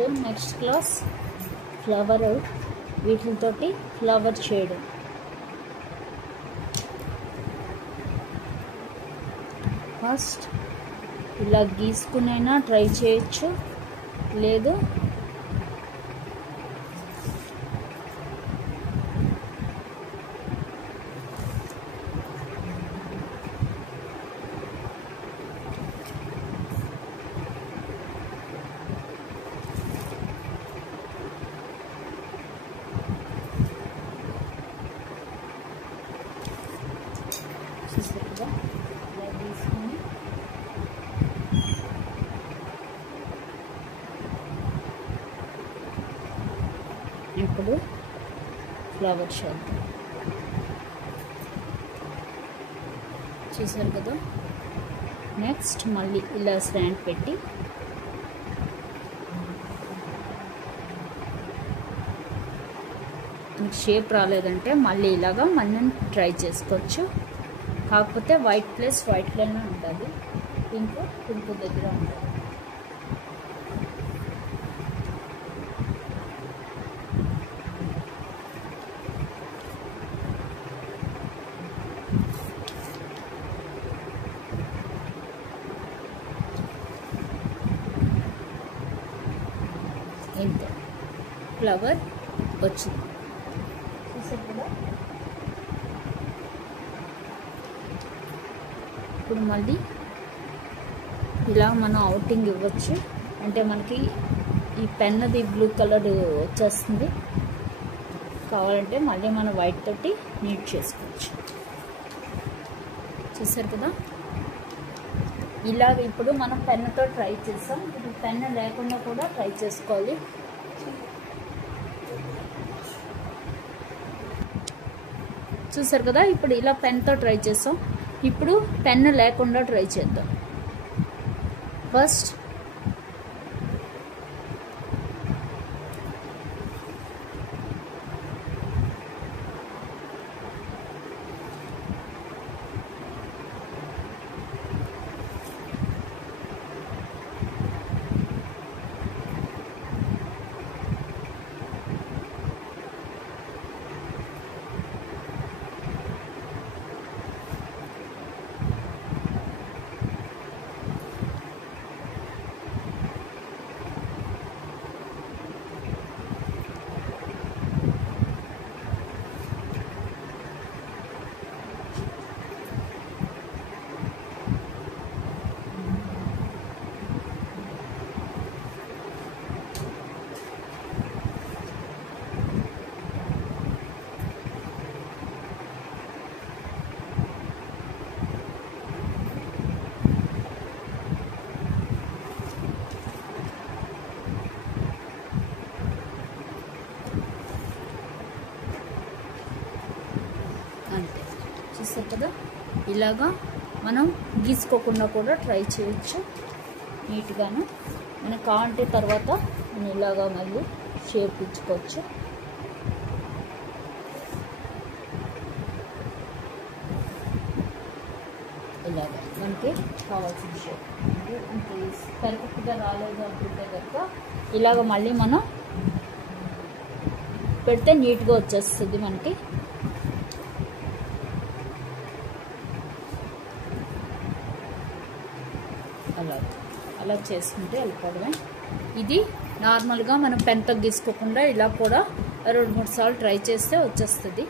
ఇప్పుడు next class flower వీటితోటి flower చేయడం. ఫస్ట్ ఇలా గీసుకునైనా ట్రై చేయొచ్చు, లేదు చూసారుగా ఇలా తీసుకుని ఇప్పుడు ఫ్లవర్ చేద్దాం. చూసారు కదా. నెక్స్ట్ మళ్ళీ ఇలా స్టాండ్ పెట్టి షేప్ రాలేదంటే మళ్ళీ ఇలాగా మనం ట్రై చేసుకోవచ్చు. కాకపోతే వైట్ ప్లస్ వైట్ లైన్ ఉంటుంది, పింక్ పింక్ దగ్గర ఉంటుంది. ఇంతే ఫ్లవర్ వచ్చింది. చూసారు కదా. ఇప్పుడు మళ్ళీ ఇలా మనం అవుటింగ్ ఇవ్వచ్చు. అంటే మనకి ఈ పెన్నది బ్లూ కలర్ వచ్చేస్తుంది. కావాలంటే మళ్ళీ మనం వైట్ తోటి నీట్ చేసుకోవచ్చు. చూసారు కదా. ఇలాగ ఇప్పుడు మనం పెన్నుతో ట్రై చేసాం. ఇప్పుడు పెన్ను లేకుండా కూడా ట్రై చేసుకోవాలి. చూసారు కదా. ఇప్పుడు ఇలా పెన్తో ట్రై చేసాం. ఇప్పుడు పెన్ను లేకుండా ట్రై చేద్దాం. ఫస్ట్ అంతే. చూస్తారు కదా. ఇలాగా మనం గీసుకోకుండా కూడా ట్రై చేయొచ్చు నీట్గాను. మనకు కావాలంటే తర్వాత మనం ఇలాగా మళ్ళీ షేప్ ఇచ్చుకోవచ్చు. ఇలాగ మనకి కావాల్సిన షేప్ అంటే పర్ఫెక్ట్గా రాలేదు అనుకుంటే కనుక ఇలాగ మళ్ళీ మనం పెడితే నీట్గా వచ్చేస్తుంది మనకి. అలా చేసుకుంటే వెళ్ళిపోవడమే. ఇది నార్మల్గా మనం పెన్తో గీసుకోకుండా ఇలా కూడా 2-3 సార్లు ట్రై చేస్తే వచ్చేస్తుంది.